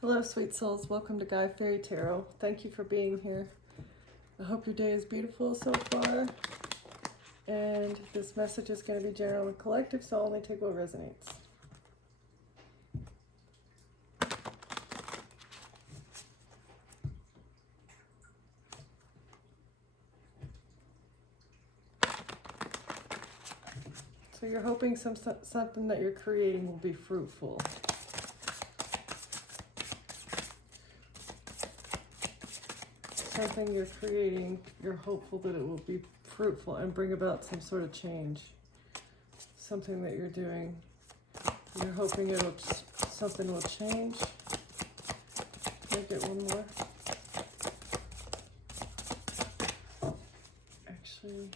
Hello, sweet souls. Welcome to Guy Fairy Tarot. Thank you for being here. I hope your day is beautiful so far. And this message is going to be general and collective, so I'll only take what resonates. So you're hoping something that you're creating will be fruitful. Something you're creating, you're hopeful that it will be fruitful and bring about some sort of change. Something that you're doing, you're hoping something will change. Can I get one more? Actually,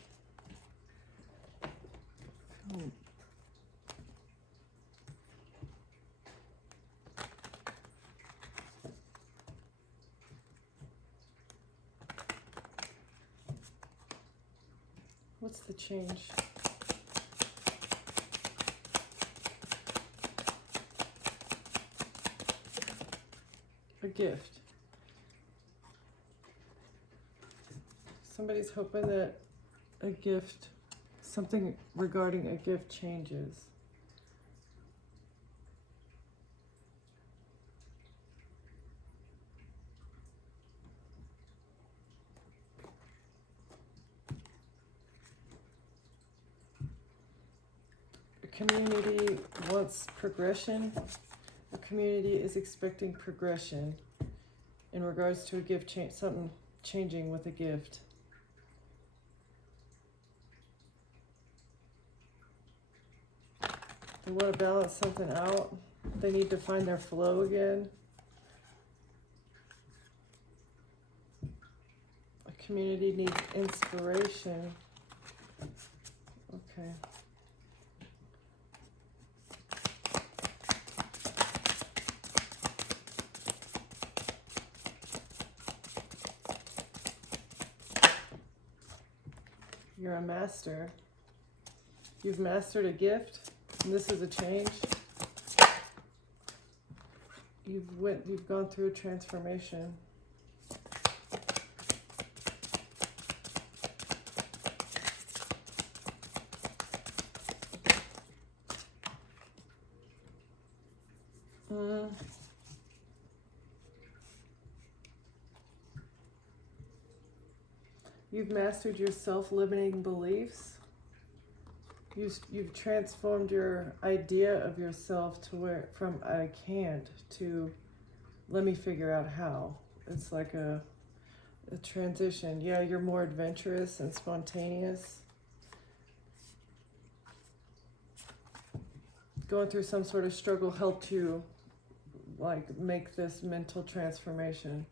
what's the change? A gift. Somebody's hoping that a gift, something regarding a gift changes. A community wants progression. A community is expecting progression in regards to a gift change, something changing with a gift. They want to balance something out. They need to find their flow again. A community needs inspiration. Okay. You're a master. You've mastered a gift, and this is a change. You've gone through a transformation. You've mastered your self-limiting beliefs. You've transformed your idea of yourself to from I can't to let me figure out how. It's like a transition. Yeah, you're more adventurous and spontaneous. Going through some sort of struggle helped you like make this mental transformation.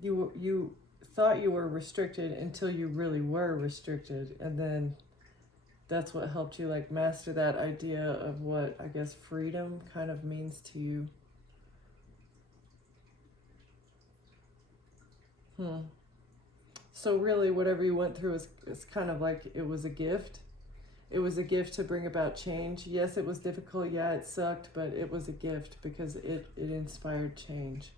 You thought you were restricted until you really were restricted, and then that's what helped you like master that idea of what I guess freedom kind of means to you. So really whatever you went through is kind of like it was a gift. It was a gift to bring about change. Yes, it was difficult. Yeah, it sucked, but it was a gift because it inspired change.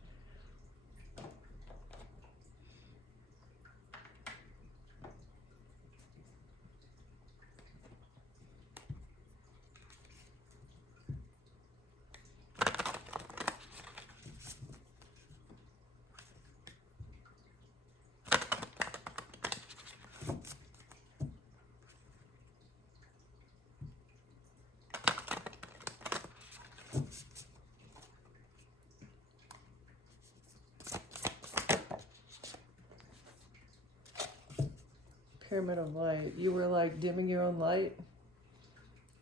Pyramid of light. You were like dimming your own light.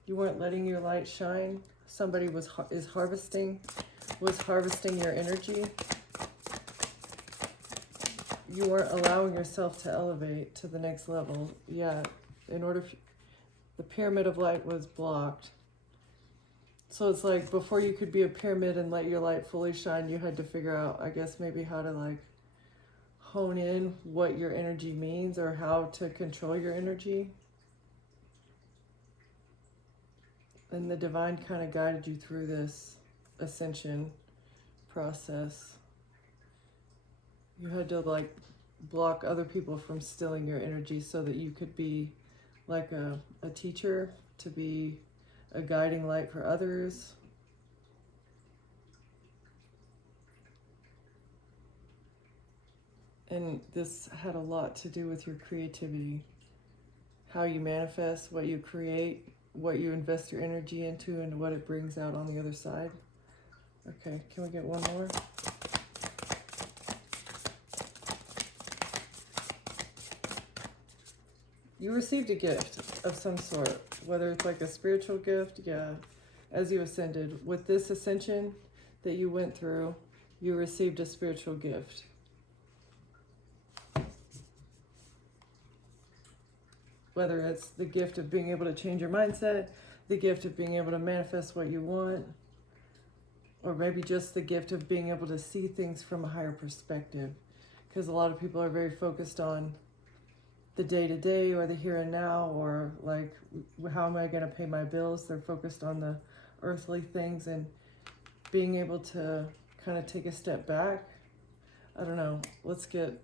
You weren't letting your light shine. Somebody was harvesting your energy. You weren't allowing yourself to elevate to the next level. Yeah, the pyramid of light was blocked. So it's like before you could be a pyramid and let your light fully shine, you had to figure out, I guess, maybe how to like hone in what your energy means or how to control your energy. And the divine kind of guided you through this ascension process. You had to like block other people from stealing your energy so that you could be like a teacher, to be a guiding light for others. And this had a lot to do with your creativity, how you manifest, what you create, what you invest your energy into, and what it brings out on the other side. Okay, can we get one more? You received a gift of some sort, whether it's like a spiritual gift, yeah, as you ascended. With this ascension that you went through, you received a spiritual gift. Whether it's the gift of being able to change your mindset, the gift of being able to manifest what you want, or maybe just the gift of being able to see things from a higher perspective. Because a lot of people are very focused on the day-to-day or the here and now, or like, how am I going to pay my bills? They're focused on the earthly things, and being able to kind of take a step back. I don't know. Let's get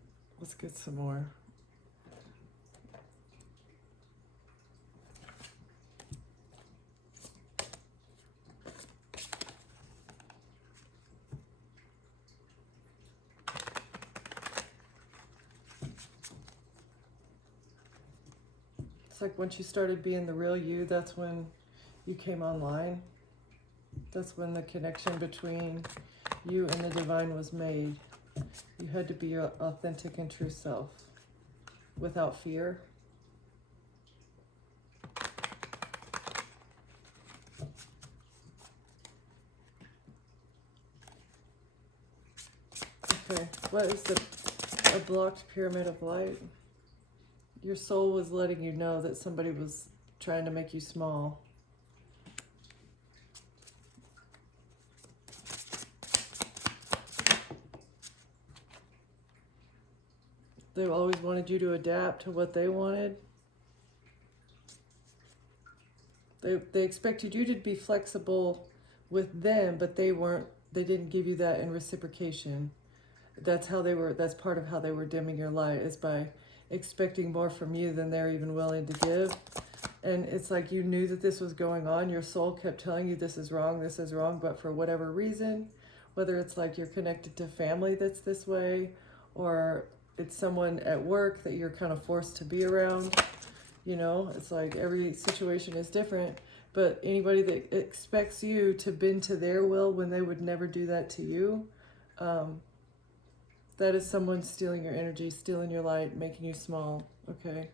some more. It's like once you started being the real you, that's when you came online. That's when the connection between you and the divine was made. You had to be your authentic and true self without fear. Okay, what is a blocked pyramid of light? Your soul was letting you know that somebody was trying to make you small. They always wanted you to adapt to what they wanted. They expected you to be flexible with them, but they didn't give you that in reciprocation. That's part of how they were dimming your light, is by expecting more from you than they're even willing to give. And it's like you knew that this was going on. Your soul kept telling you this is wrong, but for whatever reason, whether it's like you're connected to family that's this way, or it's someone at work that you're kind of forced to be around, it's like every situation is different. But anybody that expects you to bend to their will when they would never do that to you, that is someone stealing your energy, stealing your light, making you small, okay?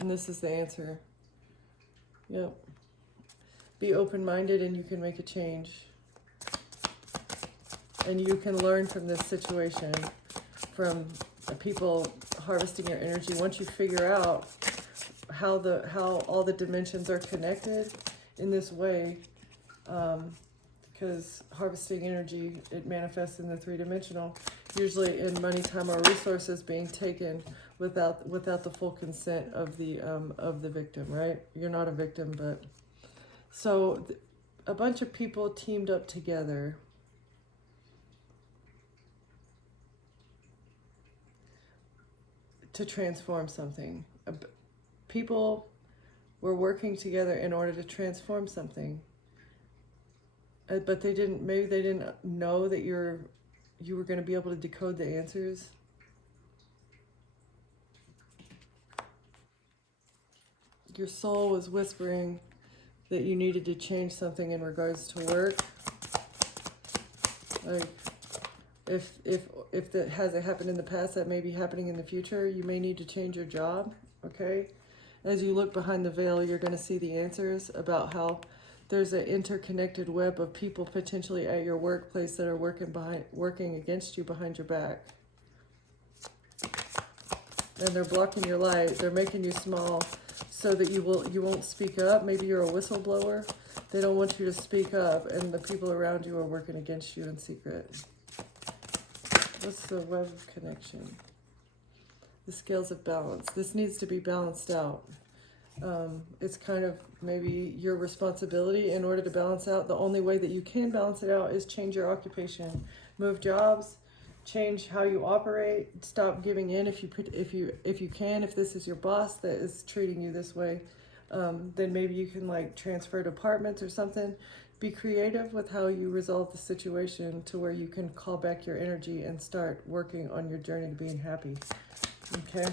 And this is the answer. Yep. Be open-minded and you can make a change. And you can learn from this situation, from people harvesting your energy. Once you figure out how all the dimensions are connected in this way, because harvesting energy, it manifests in the three-dimensional, usually in money, time, or resources being taken without the full consent of the victim, right? You're not a victim, but so a bunch of people teamed up together to transform something. People were working together in order to transform something, but maybe they didn't know that you were going to be able to decode the answers. Your soul was whispering that you needed to change something in regards to work. Like, if that hasn't happened in the past, that may be happening in the future. You may need to change your job, okay? As you look behind the veil, you're going to see the answers about how there's an interconnected web of people potentially at your workplace that are working against you behind your back. And they're blocking your light. They're making you small so that you won't speak up. Maybe you're a whistleblower. They don't want you to speak up, and the people around you are working against you in secret. What's the web of connection? The scales of balance. This needs to be balanced out. It's kind of maybe your responsibility in order to balance out. The only way that you can balance it out is change your occupation, move jobs, change how you operate, stop giving in if you can. If this is your boss that is treating you this way, then maybe you can like transfer departments or something. Be creative with how you resolve the situation to where you can call back your energy and start working on your journey to being happy. Okay.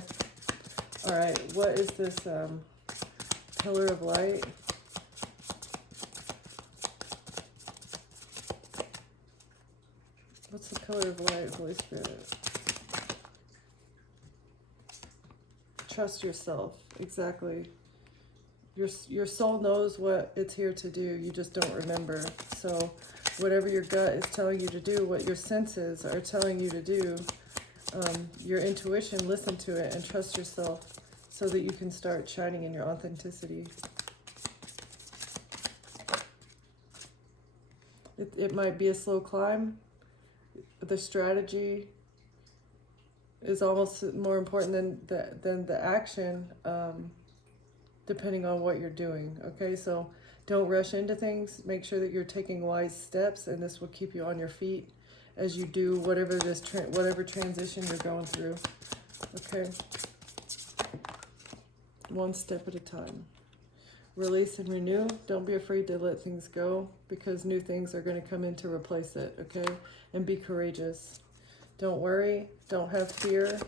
All right. What is this pillar of light? What's the pillar of light, Holy Spirit? Trust yourself. Exactly. Your soul knows what it's here to do. You just don't remember. So whatever your gut is telling you to do, what your senses are telling you to do, your intuition, listen to it and trust yourself so that you can start shining in your authenticity. It might be a slow climb. The strategy is almost more important than the action, depending on what you're doing. Okay, so don't rush into things. Make sure that you're taking wise steps, and this will keep you on your feet as you do whatever whatever transition you're going through. Okay, one step at a time. Release and renew. Don't be afraid to let things go, because new things are going to come in to replace it. Okay, and be courageous. Don't worry. Don't have fear.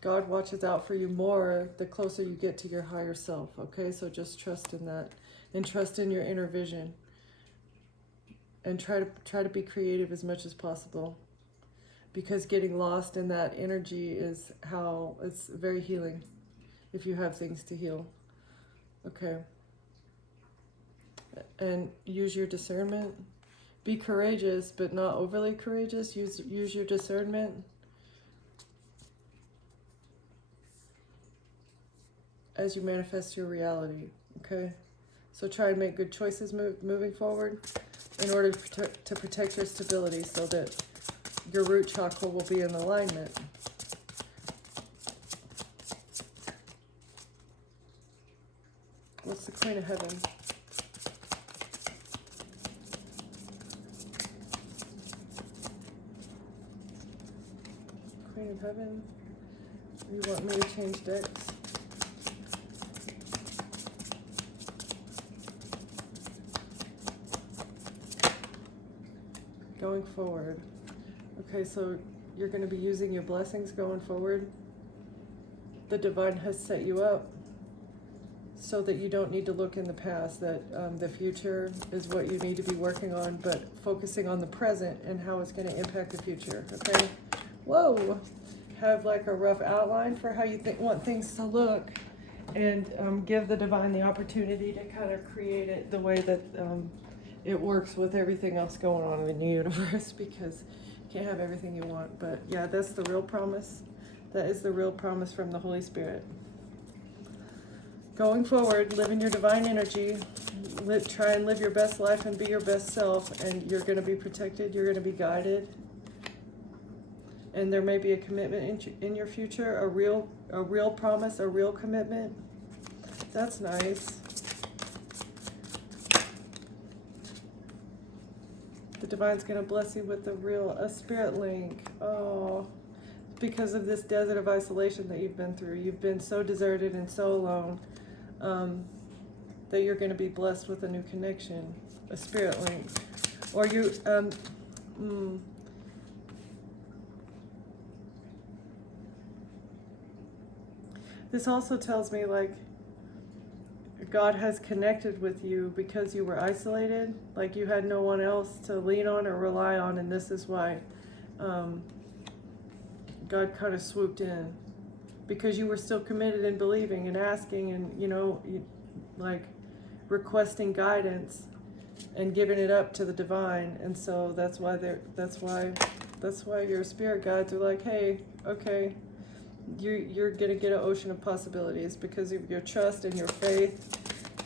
God watches out for you more the closer you get to your higher self. Okay, so just trust in that, and trust in your inner vision, and try to be creative as much as possible, because getting lost in that energy is how it's very healing if you have things to heal. Okay, and use your discernment. Be courageous, but not overly courageous. Use your discernment as you manifest your reality. Okay, so try and make good choices moving forward in order to protect your stability, so that your root chakra will be in alignment. What's the Queen of Heaven? Queen of Heaven. You want me to change decks? Going forward. Okay, so you're going to be using your blessings going forward. The divine has set you up so that you don't need to look in the past, that the future is what you need to be working on, but focusing on the present and how it's going to impact the future. Okay? Whoa! Have like a rough outline for how you want things to look, and give the divine the opportunity to kind of create it the way that it works with everything else going on in the universe, because you can't have everything you want. But yeah, that's the real promise. That is the real promise from the Holy Spirit. Going forward, live in your divine energy. Try and live your best life and be your best self, and you're going to be protected. You're going to be guided. And there may be a commitment in your future, a real promise, a real commitment. That's nice. The divine's going to bless you with a spirit link. Oh, because of this desert of isolation that you've been through. You've been so deserted and so alone, that you're going to be blessed with a new connection, a spirit link. Or you, this also tells me like God has connected with you because you were isolated, like you had no one else to lean on or rely on, and this is why God kind of swooped in, because you were still committed and believing and asking and like requesting guidance and giving it up to the divine. And so that's why your spirit guides are like, hey, okay, you're gonna get an ocean of possibilities because of your trust and your faith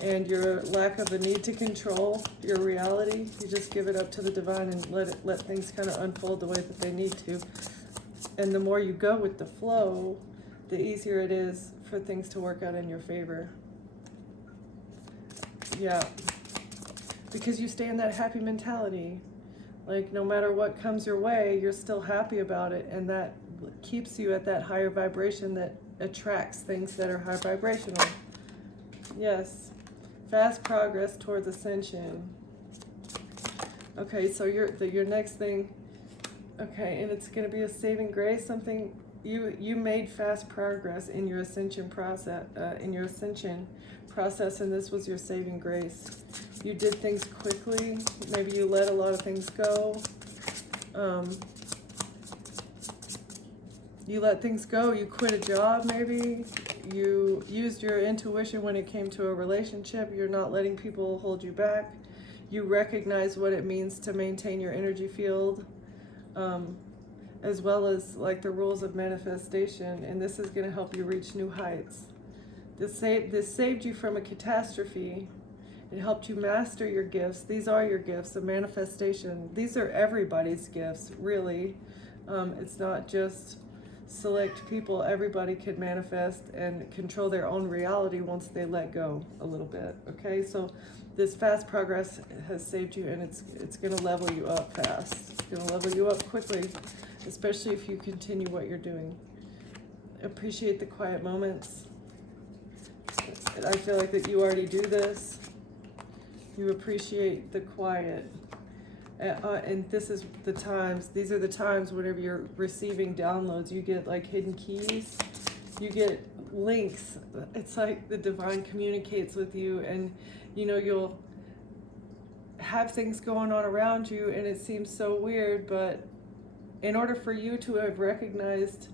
and your lack of the need to control your reality. You just give it up to the divine and let things kind of unfold the way that they need to. And the more you go with the flow, the easier it is for things to work out in your favor. Yeah, because you stay in that happy mentality. Like, no matter what comes your way, you're still happy about it, and that keeps you at that higher vibration that attracts things that are high vibrational. Yes. Fast progress towards ascension. Okay, so your next thing, okay, and it's going to be a saving grace, something you made fast progress in your ascension process, and this was your saving grace. You did things quickly. Maybe you let a lot of things go. You let things go. You quit a job, maybe. You used your intuition when it came to a relationship. You're not letting people hold you back. You recognize what it means to maintain your energy field, as well as like the rules of manifestation. And this is going to help you reach new heights. This saved you from a catastrophe. It helped you master your gifts. These are your gifts of manifestation. These are everybody's gifts, really. It's not just select people. Everybody could manifest and control their own reality once they let go a little bit. Okay, so this fast progress has saved you, and it's going to level you up fast. It's going to level you up quickly, especially if you continue what you're doing. Appreciate the quiet moments. I feel like that you already do this. You appreciate the quiet. And this is the times, these are the times whenever you're receiving downloads, you get like hidden keys, you get links. It's like the divine communicates with you, and you know, you'll have things going on around you and it seems so weird, but in order for you to have recognized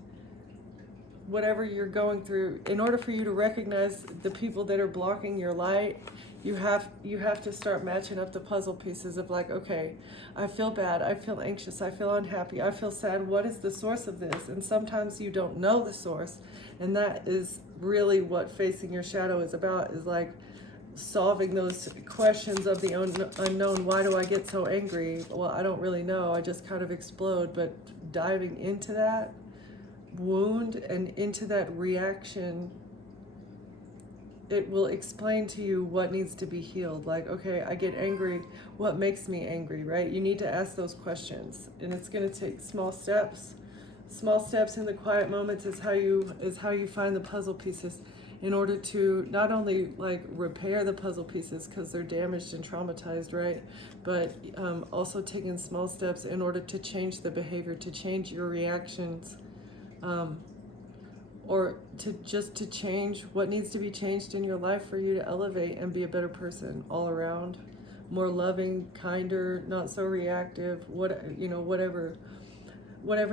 whatever you're going through, in order for you to recognize the people that are blocking your light, you have to start matching up the puzzle pieces of like, okay, I feel bad, I feel anxious, I feel unhappy, I feel sad. What is the source of this? And sometimes you don't know the source, and that is really what facing your shadow is about, is like solving those questions of the unknown. Why do I get so angry? Well, I don't really know. I just kind of explode. But diving into that wound and into that reaction, it will explain to you what needs to be healed. Like, okay, I get angry. What makes me angry, right? You need to ask those questions, and it's going to take small steps. Small steps in the quiet moments is how you find the puzzle pieces in order to not only like repair the puzzle pieces because they're damaged and traumatized, right? But also taking small steps in order to change the behavior, to change your reactions, or to change what needs to be changed in your life for you to elevate and be a better person all around, more loving, kinder, not so reactive. Whatever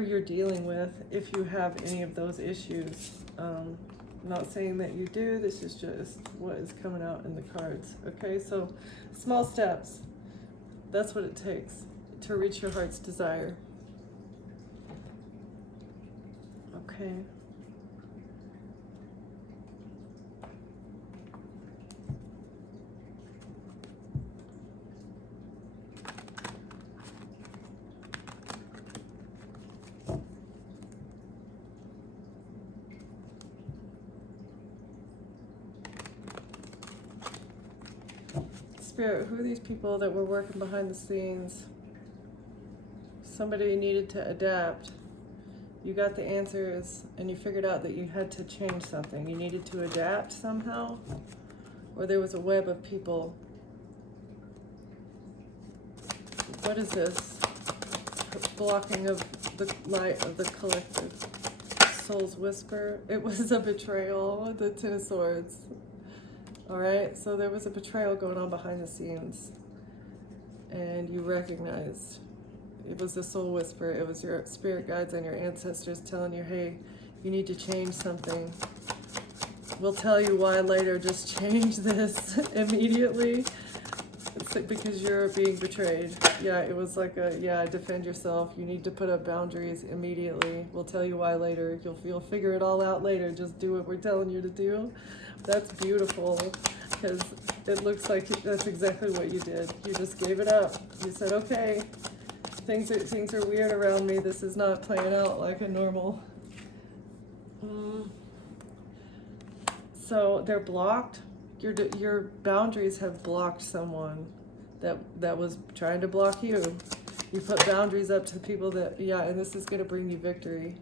you're dealing with, if you have any of those issues. I'm not saying that you do. This is just what is coming out in the cards. Okay, so small steps. That's what it takes to reach your heart's desire. Okay. Spirit, who are these people that were working behind the scenes? Somebody needed to adapt. You got the answers and you figured out that you had to change something. You needed to adapt somehow, or there was a web of people. What is this? Blocking of the light of the collective. Soul's whisper. It was a betrayal. The Ten of Swords. All right, so there was a betrayal going on behind the scenes, and you recognized it was the soul whisper. It was your spirit guides and your ancestors telling you, hey, you need to change something. We'll tell you why later. Just change this immediately. It's like because you're being betrayed. Yeah, it was like defend yourself. You need to put up boundaries immediately. We'll tell you why later. You'll figure it all out later. Just do what we're telling you to do. That's beautiful, because it looks like that's exactly what you did. You just gave it up. You said, okay, things are weird around me. This is not playing out like a normal. So they're blocked. Your boundaries have blocked someone that was trying to block you. You put boundaries up to the people that, yeah, and this is going to bring you victory.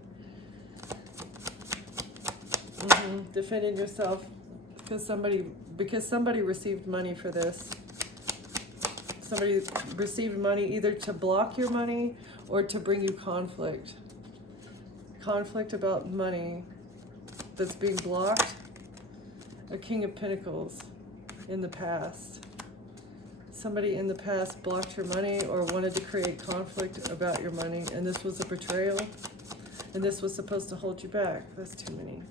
Defending yourself because somebody received money for this. Somebody received money either to block your money or to bring you conflict. Conflict about money that's being blocked. A King of Pentacles in the past. Somebody in the past blocked your money or wanted to create conflict about your money, and this was a betrayal, and this was supposed to hold you back. That's too many.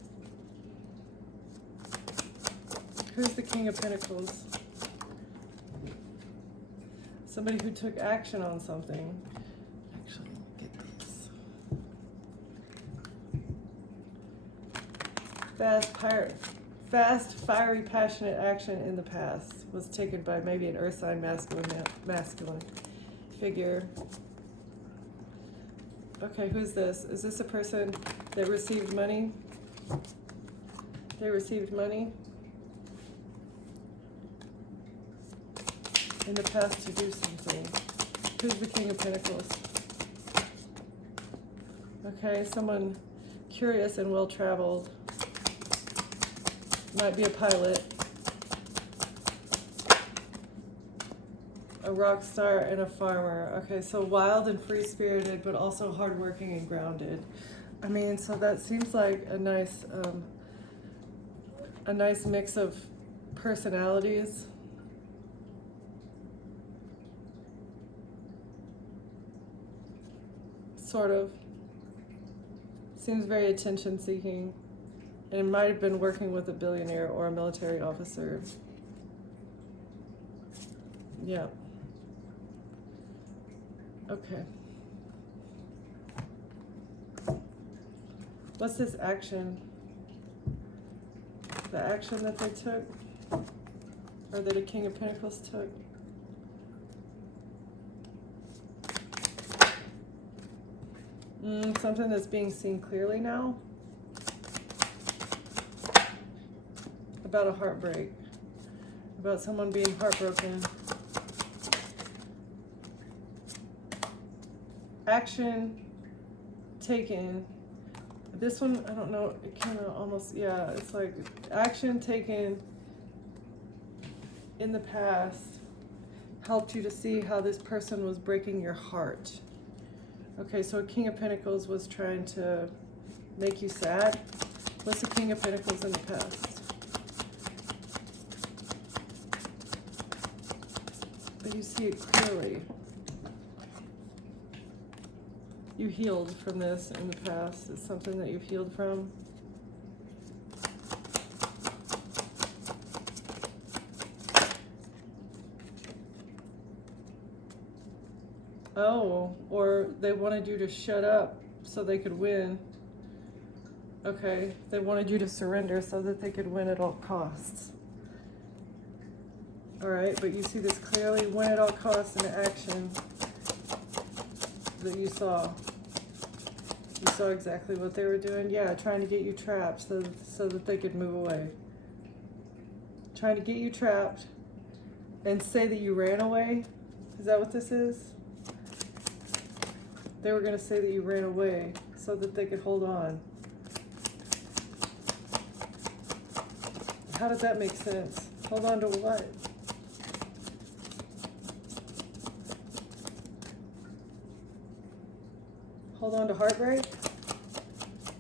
Who's the King of Pentacles? Somebody who took action on something. Actually, get this. Fast, fiery, passionate action in the past was taken by maybe an earth sign masculine figure. Okay, who's this? Is this a person that received money? They received money in the past to do something. Who's the King of Pentacles? Okay, someone curious and well-traveled. Might be a pilot. A rock star and a farmer. Okay, so wild and free-spirited, but also hardworking and grounded. I mean, so that seems like a nice mix of personalities. Sort of. Seems very attention-seeking. And it might have been working with a billionaire or a military officer. Yeah. Okay. What's this action? The action that they took? Or that a King of Pentacles took? Something that's being seen clearly now. About a heartbreak. About someone being heartbroken. Action taken. This one, I don't know, it kind of almost, yeah, it's like action taken in the past helped you to see how this person was breaking your heart. Okay, so a King of Pentacles was trying to make you sad. What's the King of Pentacles in the past? But you see it clearly. You healed from this in the past. It's something that you've healed from. Oh, or they wanted you to shut up so they could win. Okay, they wanted you to surrender so that they could win at all costs. All right, but you see this clearly, win at all costs in action that you saw. You saw exactly what they were doing. Yeah, trying to get you trapped so that they could move away. Trying to get you trapped and say that you ran away. Is that what this is? They were going to say that you ran away so that they could hold on. How does that make sense? Hold on to what? Hold on to heartbreak?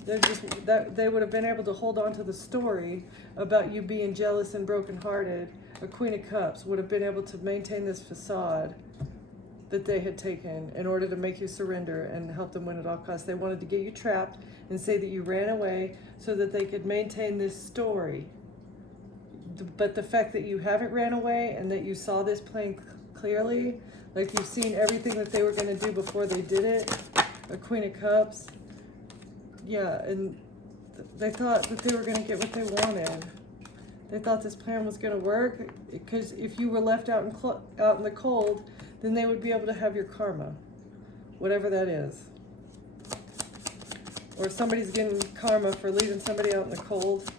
They would have been able to hold on to the story about you being jealous and brokenhearted. A Queen of Cups would have been able to maintain this facade that they had taken in order to make you surrender and help them win at all costs. They wanted to get you trapped and say that you ran away so that they could maintain this story. But the fact that you haven't ran away and that you saw this playing clearly, like you've seen everything that they were going to do before they did it, a Queen of Cups, yeah, and they thought that they were going to get what they wanted. They thought this plan was going to work because if you were left out in the cold, then they would be able to have your karma, whatever that is. Or somebody's getting karma for leaving somebody out in the cold.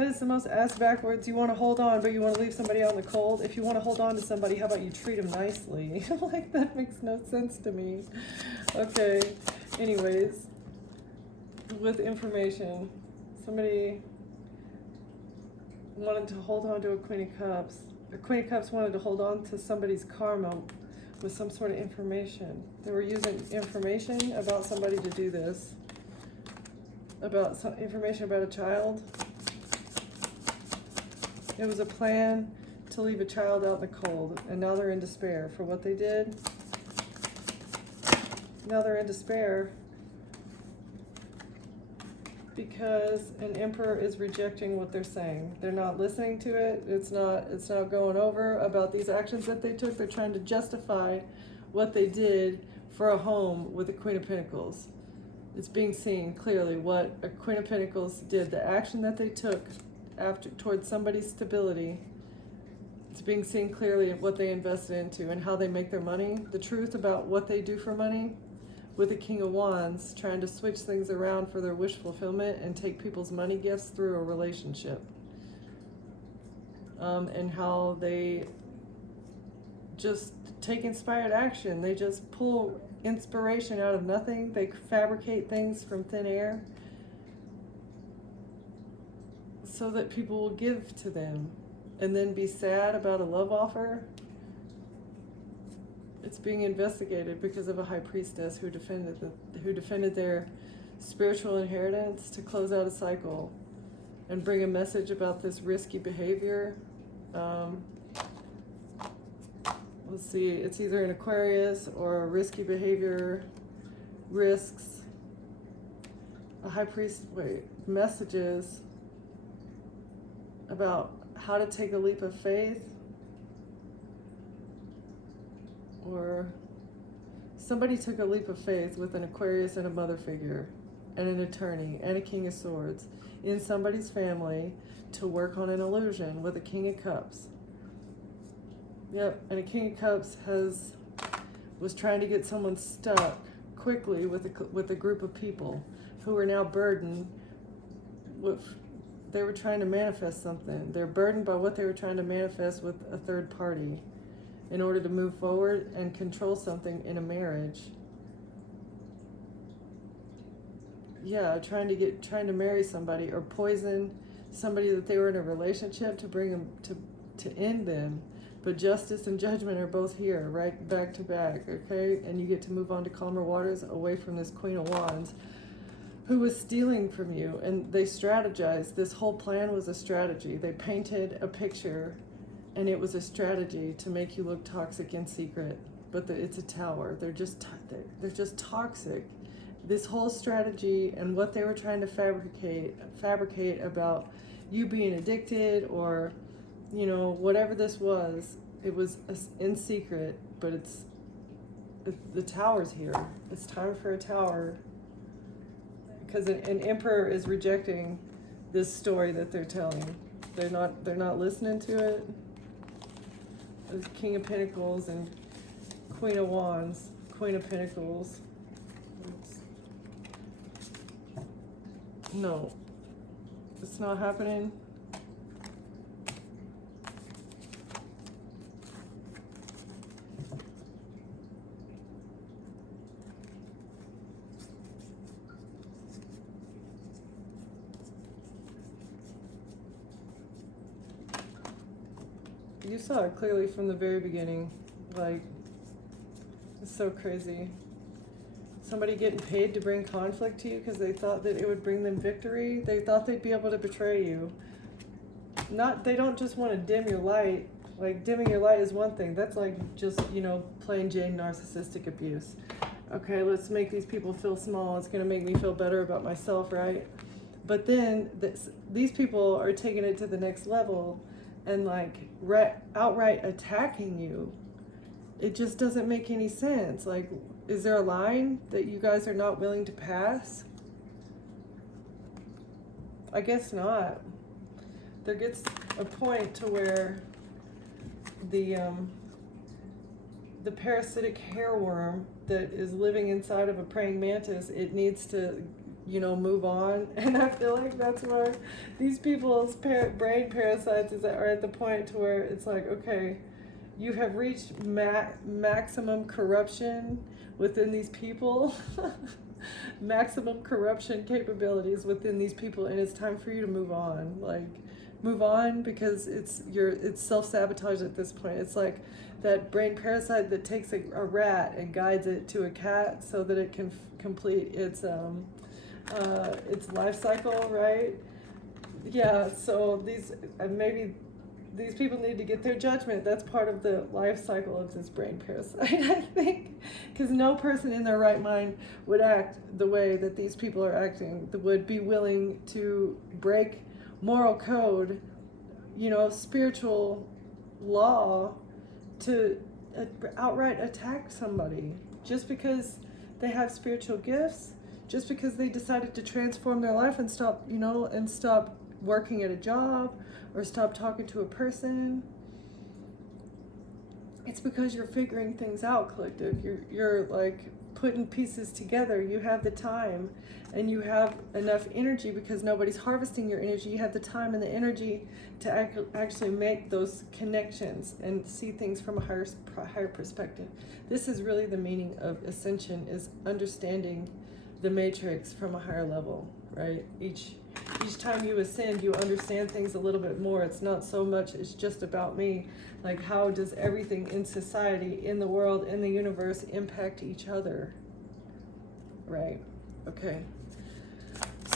That is the most ass backwards. You want to hold on, but you want to leave somebody out in the cold. If you want to hold on to somebody, how about you treat them nicely? Like, that makes no sense to me. Okay, anyways, with information, somebody wanted to hold on to a Queen of Cups. A Queen of Cups wanted to hold on to somebody's karma with some sort of information. They were using information about somebody to do this. About some information about a child. It was a plan to leave a child out in the cold, and now they're in despair for what they did. Now they're in despair because an emperor is rejecting what they're saying. They're not listening to it. It's not going over about these actions that they took. They're trying to justify what they did for a home with the Queen of Pentacles. It's being seen clearly what a Queen of Pentacles did, the action that they took towards somebody's stability. It's being seen clearly what they invested into and how they make their money. The truth about what they do for money, with the King of Wands trying to switch things around for their wish fulfillment and take people's money gifts through a relationship. And how they just take inspired action. They just pull inspiration out of nothing. They fabricate things from thin air so that people will give to them and then be sad about a love offer. It's being investigated because of a high priestess who defended their spiritual inheritance to close out a cycle and bring a message about this risky behavior. Let's see, it's either an Aquarius or a risky behavior, risks, messages about how to take a leap of faith, or somebody took a leap of faith with an Aquarius and a mother figure and an attorney and a King of Swords in somebody's family to work on an illusion with a King of Cups. Yep, and a King of Cups was trying to get someone stuck quickly with a group of people who are now burdened with. They were trying to manifest something. They're burdened by what they were trying to manifest with a third party in order to move forward and control something in a marriage. Yeah, trying to marry somebody or poison somebody that they were in a relationship to bring them to end them. But justice and judgment are both here, right back to back, okay? And you get to move on to calmer waters away from this Queen of Wands who was stealing from you. And they strategized. This whole plan was a strategy. They painted a picture, and it was a strategy to make you look toxic in secret. But it's a tower. They're just toxic. This whole strategy and what they were trying to fabricate about you being addicted or, you know, whatever this was, it was in secret, but the tower's here. It's time for a tower. Because an emperor is rejecting this story that they're telling. They're not listening to it. There's King of Pentacles and Queen of Wands, Queen of Pentacles. No, it's not happening. You saw it clearly from the very beginning. Like, it's so crazy. Somebody getting paid to bring conflict to you because they thought that it would bring them victory. They thought they'd be able to betray you. They don't just want to dim your light. Like, dimming your light is one thing. That's like just, plain Jane narcissistic abuse. Okay, let's make these people feel small. It's going to make me feel better about myself, right? But then these people are taking it to the next level and outright attacking you. It just doesn't make any sense. Like, is there a line that you guys are not willing to pass? I guess not. There gets a point to where the parasitic hairworm that is living inside of a praying mantis, it needs to move on. And I feel like that's where these people's brain parasites are at the point to where it's like, okay, you have reached maximum corruption within these people, maximum corruption capabilities within these people, and it's time for you to move on. Like, move on, because it's self-sabotage at this point. It's like that brain parasite that takes a rat and guides it to a cat so that it can complete its life cycle, right? Yeah, so maybe these people need to get their judgment. That's part of the life cycle of this brain parasite, I think. Because no person in their right mind would act the way that these people are acting, that would be willing to break moral code, spiritual law, to outright attack somebody just because they have spiritual gifts, just because they decided to transform their life and stop working at a job or stop talking to a person. It's because you're figuring things out, collective. You're like putting pieces together. You have the time and you have enough energy, because nobody's harvesting your energy. You have the time and the energy to actually make those connections and see things from a higher perspective. This is really the meaning of ascension, is understanding the matrix from a higher level, right? Each time you ascend, you understand things a little bit more. It's not so much it's just about me. Like, how does everything in society, in the world, in the universe impact each other, right? Okay,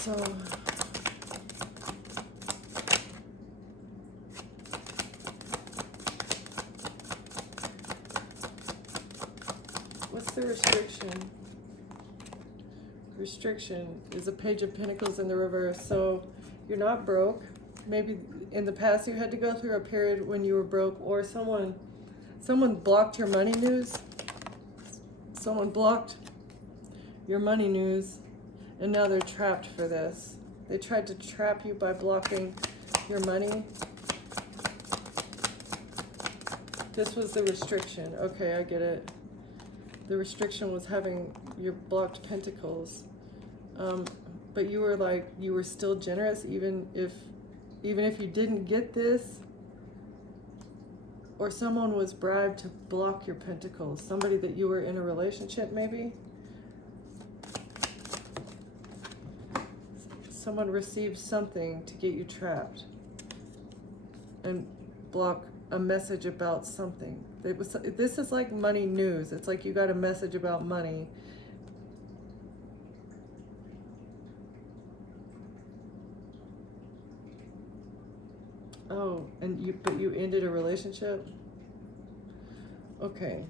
so what's the restriction? Restriction is a Page of Pentacles in the reverse. So you're not broke. Maybe in the past you had to go through a period when you were broke, or someone blocked your money news. Someone blocked your money news, and now they're trapped for this. They tried to trap you by blocking your money. This was the restriction. Okay, I get it. The restriction was having your blocked pentacles. But you were still generous, even if you didn't get this, or someone was bribed to block your pentacles. Somebody that you were in a relationship, maybe. Someone received something to get you trapped and block a message about something. This is like money news. It's like you got a message about money. Oh, but you ended a relationship? Okay.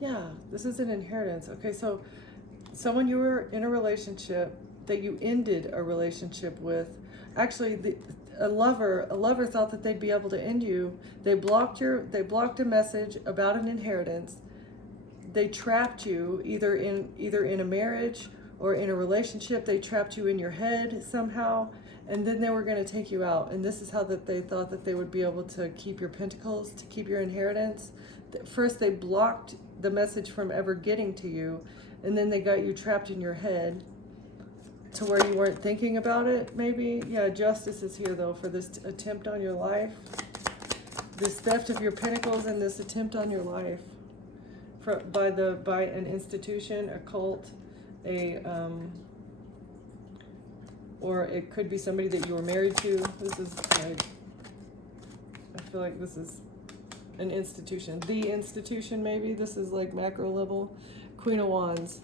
Yeah, this is an inheritance. Okay, so someone you were in a relationship that you ended a relationship with, actually a lover thought that they'd be able to end you. They blocked a message about an inheritance. They trapped you either in a marriage or in a relationship. They trapped you in your head somehow, and then they were going to take you out. And this is how that they thought that they would be able to keep your pentacles, to keep your inheritance. First, they blocked the message from ever getting to you, and then they got you trapped in your head to where you weren't thinking about it, maybe. Yeah, justice is here, though, for this attempt on your life. This theft of your pentacles and this attempt on your life by an institution, a cult, or it could be somebody that you were married to. This is like, I feel like this is an institution. The institution, maybe. This is like macro level. Queen of Wands.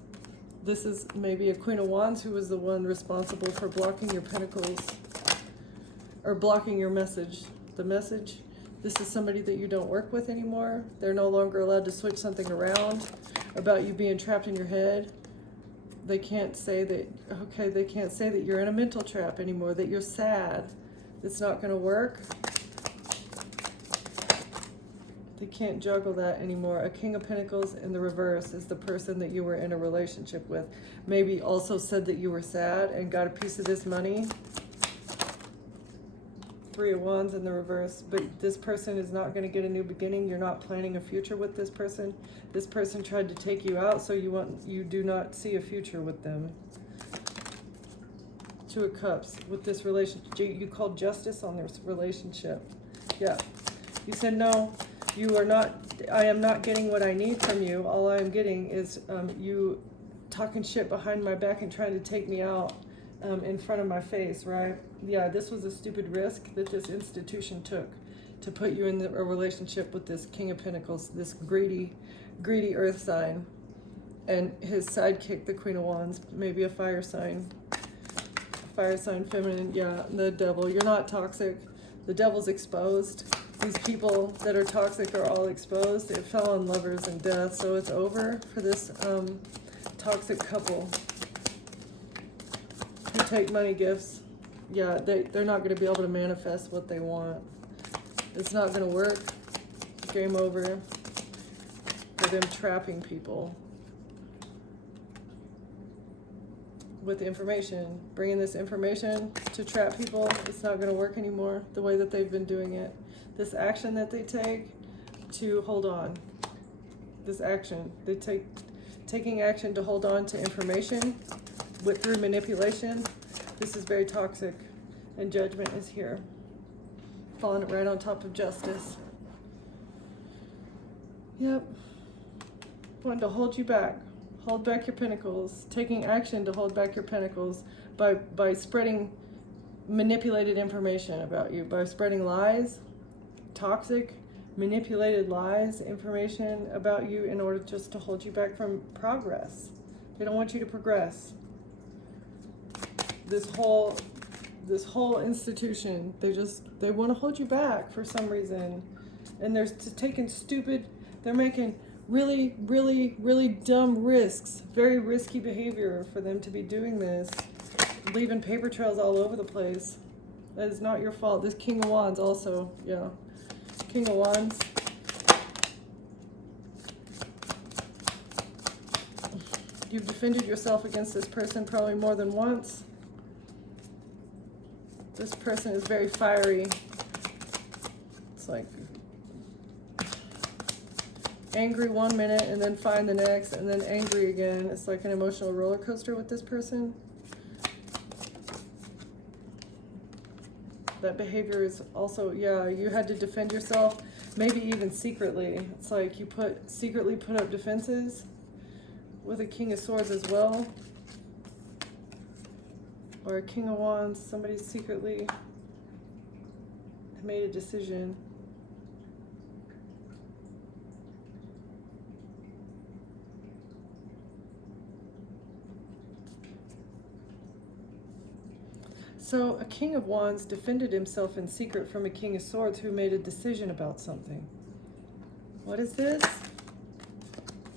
This is maybe a Queen of Wands who was the one responsible for blocking your pentacles, or blocking your message. The message. This is somebody that you don't work with anymore. They're no longer allowed to switch something around about you being trapped in your head. They can't say that, okay, they can't say that you're in a mental trap anymore, that you're sad. It's not going to work. They can't juggle that anymore. A King of Pentacles in the reverse is the person that you were in a relationship with. Maybe also said that you were sad and got a piece of this money. Three of Wands in the reverse, but this person is not going to get a new beginning. You're not planning a future with this person. This person tried to take you out, so you do not see a future with them. Two of Cups with this relationship. You called justice on this relationship. Yeah. You said, no, you are not, I am not getting what I need from you. All I am getting is you talking shit behind my back and trying to take me out in front of my face, right? Yeah, this was a stupid risk that this institution took to put you in a relationship with this King of Pentacles, this greedy earth sign, and his sidekick, the Queen of Wands, maybe a fire sign feminine. Yeah, the devil. You're not toxic. The devil's exposed. These people that are toxic are all exposed. It fell on lovers and death, so it's over for this toxic couple who take money gifts. Yeah, they're not going to be able to manifest what they want. It's not going to work. Game over for them trapping people with information. Bringing this information to trap people, it's not going to work anymore the way that they've been doing it. This action that they take to hold on. This action. They taking action to hold on to information through manipulation. This is very toxic, and Judgment is here, falling right on top of Justice. Yep. Wanting to hold you back. Hold back your pentacles. Taking action to hold back your pentacles by spreading manipulated information about you, by spreading lies, toxic, manipulated lies, information about you in order just to hold you back from progress. They don't want you to progress. This whole institution, they want to hold you back for some reason. And they're they're making really, really, really dumb risks, very risky behavior for them to be doing this, leaving paper trails all over the place. That is not your fault. This King of Wands also, yeah. King of Wands. You've defended yourself against this person probably more than once. This person is very fiery. It's like angry 1 minute and then fine the next and then angry again. It's like an emotional roller coaster with this person. That behavior is also, yeah, you had to defend yourself, maybe even secretly. It's like you secretly put up defenses with a King of Swords as well. Or a King of Wands, somebody secretly made a decision. So a King of Wands defended himself in secret from a King of Swords who made a decision about something. What is this?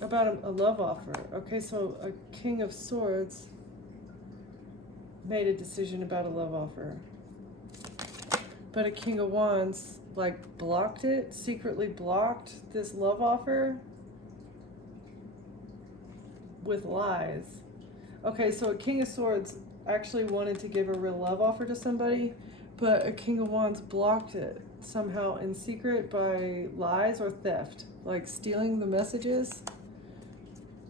About a love offer. Okay, so a King of Swords made a decision about a love offer. But a King of Wands, like, blocked it, secretly blocked this love offer with lies. Okay, so a King of Swords actually wanted to give a real love offer to somebody, but a King of Wands blocked it somehow in secret by lies or theft, like stealing the messages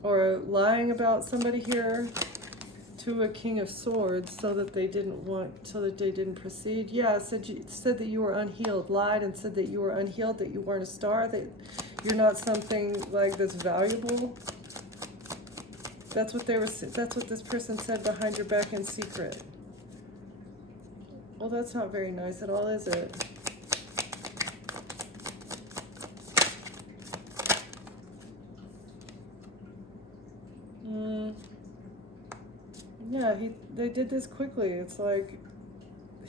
or lying about somebody here to a King of Swords so that they didn't proceed. Yeah, said that you were unhealed, lied and said that you were unhealed, that you weren't a star, that you're not something like this valuable. That's what this person said behind your back in secret. Well, that's not very nice at all, is it? Yeah, they did this quickly. It's like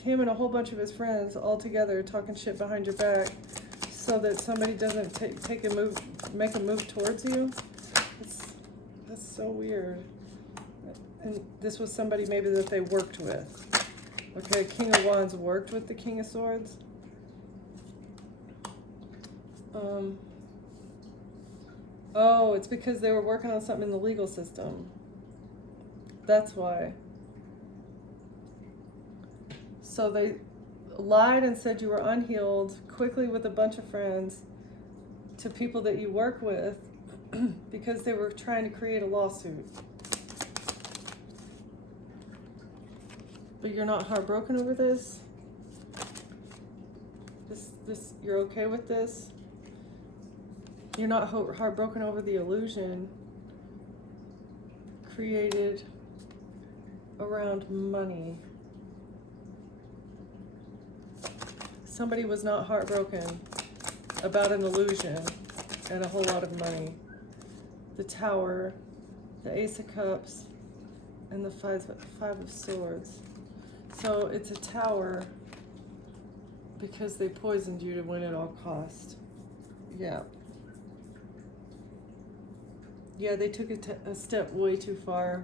him and a whole bunch of his friends all together talking shit behind your back so that somebody doesn't make a move towards you. That's so weird. And this was somebody maybe that they worked with. Okay, King of Wands worked with the King of Swords. Oh, it's because they were working on something in the legal system. That's why. So lied and said you were unhealed quickly with a bunch of friends to people that you work with because they were trying to create a lawsuit. But you're not heartbroken over this? This you're okay with this? You're not heartbroken over the illusion created around money. Somebody was not heartbroken about an illusion and a whole lot of money. The Tower, the Ace of Cups, and the Five of Swords. So it's a tower because they poisoned you to win at all cost. Yeah. Yeah, they took a step way too far.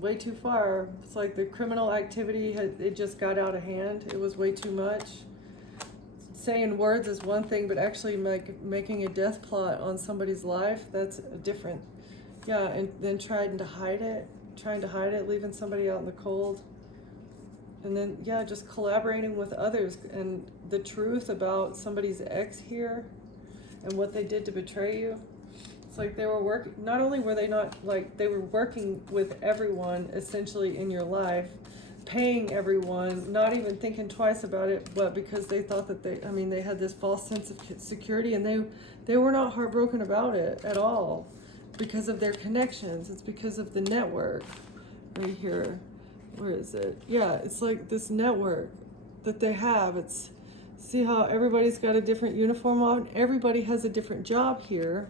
Way too far. It's like the criminal activity, it just got out of hand. It was way too much. Saying words is one thing, but actually making a death plot on somebody's life, that's different. Yeah, and then trying to hide it, leaving somebody out in the cold. And then, yeah, just collaborating with others. And the truth about somebody's ex here and what they did to betray you. It's like they were working, not only were they not, like, they were working with everyone essentially in your life, paying everyone, not even thinking twice about it, but because they thought that they had this false sense of security, and they were not heartbroken about it at all because of their connections. It's because of the network right here. Where is it? Yeah, it's like this network that they have. It's, see how everybody's got a different uniform on? Everybody has a different job here.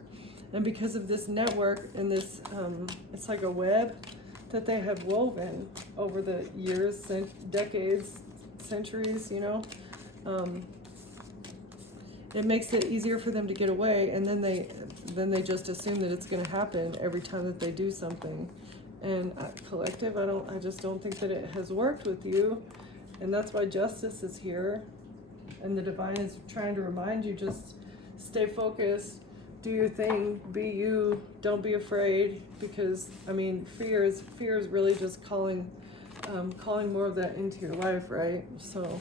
And because of this network and this, it's like a web that they have woven over the years, decades, centuries, you know. It makes it easier for them to get away, and then they just assume that it's going to happen every time that they do something. And collective, I just don't think that it has worked with you, and that's why justice is here, and the divine is trying to remind you, just stay focused, do your thing, be you, don't be afraid, because fear is really just calling more of that into your life, right? So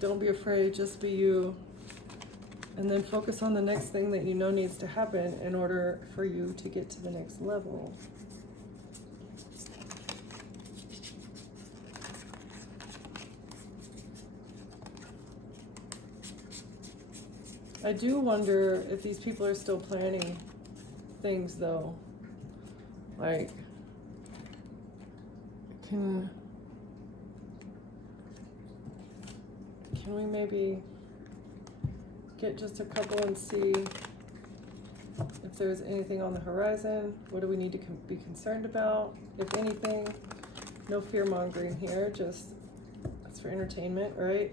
don't be afraid, just be you, and then focus on the next thing that you know needs to happen in order for you to get to the next level. I do wonder if these people are still planning things, though. Like, can we maybe get just a couple and see if there's anything on the horizon? What do we need to be concerned about, if anything? No fear-mongering here, just, that's for entertainment, right?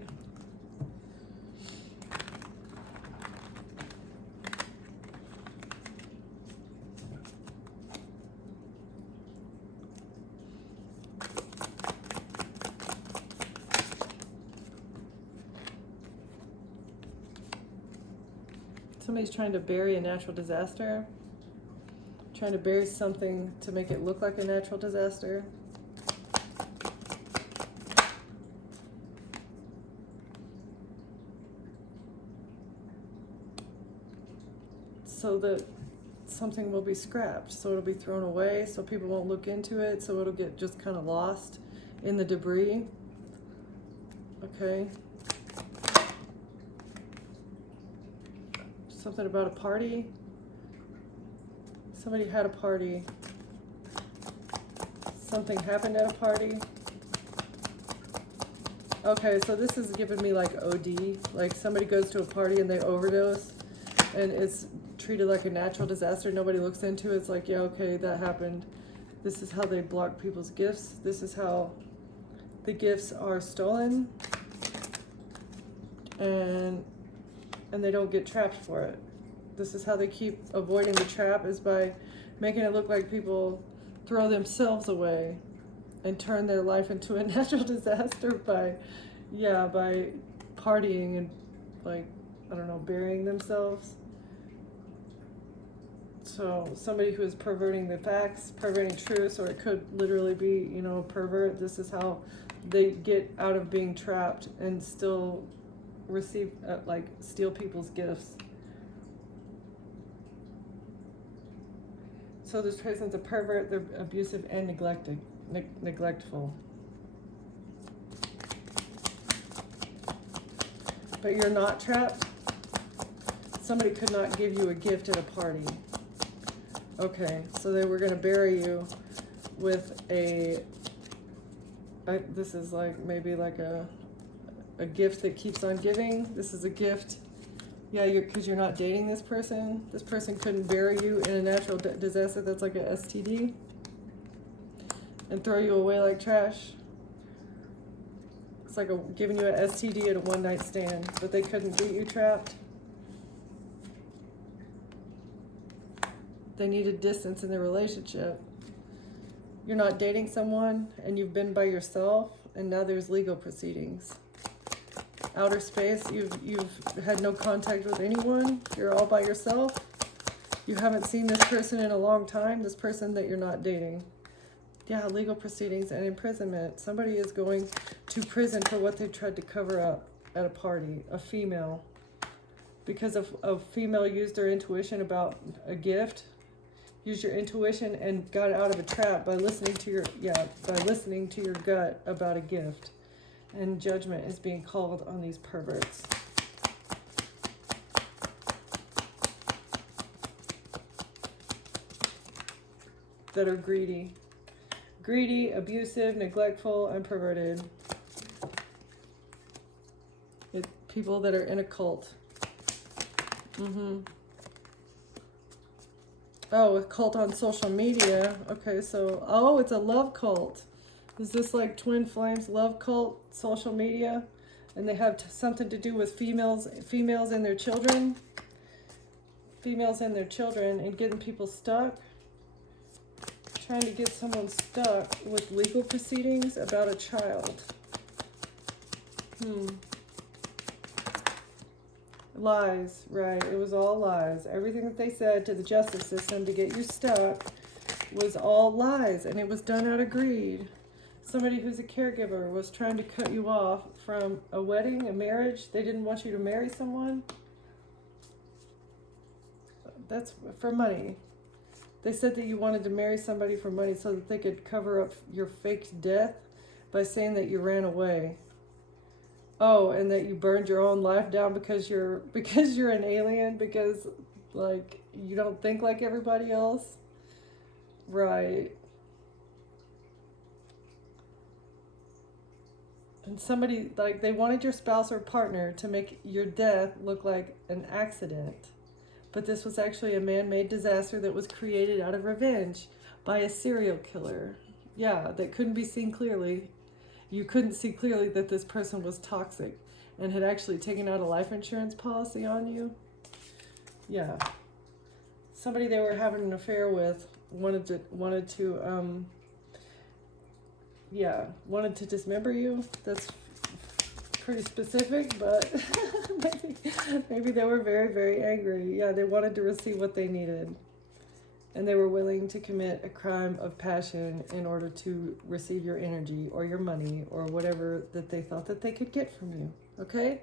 Somebody's trying to bury a natural disaster, trying to bury something to make it look like a natural disaster. So that something will be scrapped, so it'll be thrown away, so people won't look into it, so it'll get just kind of lost in the debris. Okay. Something about a party. Somebody had a party. Something happened at a party. Okay, so this is giving me like OD. Like somebody goes to a party and they overdose, and it's treated like a natural disaster. Nobody looks into it. It's like, yeah, okay, that happened. This is how they block people's gifts. This is how the gifts are stolen. And they don't get trapped for it. This is how they keep avoiding the trap, is by making it look like people throw themselves away and turn their life into a natural disaster by partying and, like, I don't know, burying themselves. So somebody who is perverting the facts, perverting truths, or it could literally be, you know, a pervert. This is how they get out of being trapped and still receive, like, steal people's gifts. So this person's a pervert, they're abusive and neglectful. But you're not trapped. Somebody could not give you a gift at a party. Okay, so they were going to bury you with this is like maybe like a gift that keeps on giving. This is a gift. Yeah, because you're not dating this person. This person couldn't bury you in a natural disaster that's like a STD and throw you away like trash. It's like giving you an STD at a one-night stand, but they couldn't get you trapped. They needed distance in the relationship. You're not dating someone and you've been by yourself, and now there's legal proceedings. Outer space, you've had no contact with anyone. You're all by yourself. You haven't seen this person in a long time, this person that you're not dating. Yeah, legal proceedings and imprisonment. Somebody is going to prison for what they tried to cover up at a party, a female. Because a female used their intuition about a gift. Use your intuition and got out of a trap by listening to your gut about a gift. And judgment is being called on these perverts. That are greedy. Greedy, abusive, neglectful, and perverted. People that are in a cult. Oh, a cult on social media. Okay, so, it's a love cult. Is this like Twin Flames love cult, social media? And they have something to do with females and their children? Females and their children and getting people stuck? Trying to get someone stuck with legal proceedings about a child. Lies, right. It was all lies. Everything that they said to the justice system to get you stuck was all lies, and it was done out of greed. Somebody who's a caregiver was trying to cut you off from a wedding, a marriage. They didn't want you to marry someone. That's for money. They said that you wanted to marry somebody for money so that they could cover up your fake death by saying that you ran away. Oh, and that you burned your own life down because you're an alien, because like you don't think like everybody else. Right. And somebody, like, they wanted your spouse or partner to make your death look like an accident. But this was actually a man-made disaster that was created out of revenge by a serial killer. Yeah, that couldn't be seen clearly. You couldn't see clearly that this person was toxic and had actually taken out a life insurance policy on you. Yeah. Somebody they were having an affair with wanted to dismember you. That's pretty specific, but maybe they were very, very angry. Yeah, they wanted to receive what they needed. And they were willing to commit a crime of passion in order to receive your energy or your money or whatever that they thought that they could get from you. Okay?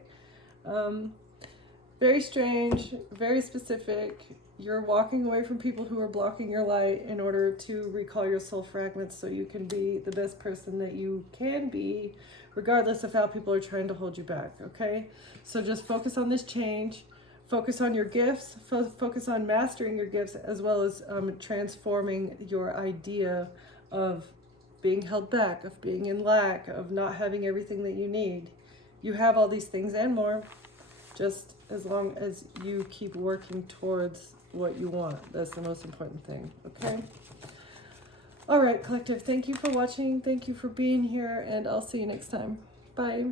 Very strange, very specific. You're walking away from people who are blocking your light in order to recall your soul fragments so you can be the best person that you can be, regardless of how people are trying to hold you back. Okay? So just focus on this change. Focus on your gifts, focus on mastering your gifts, as well as transforming your idea of being held back, of being in lack, of not having everything that you need. You have all these things and more, just as long as you keep working towards what you want. That's the most important thing, okay? All right, collective, thank you for watching. Thank you for being here, and I'll see you next time. Bye.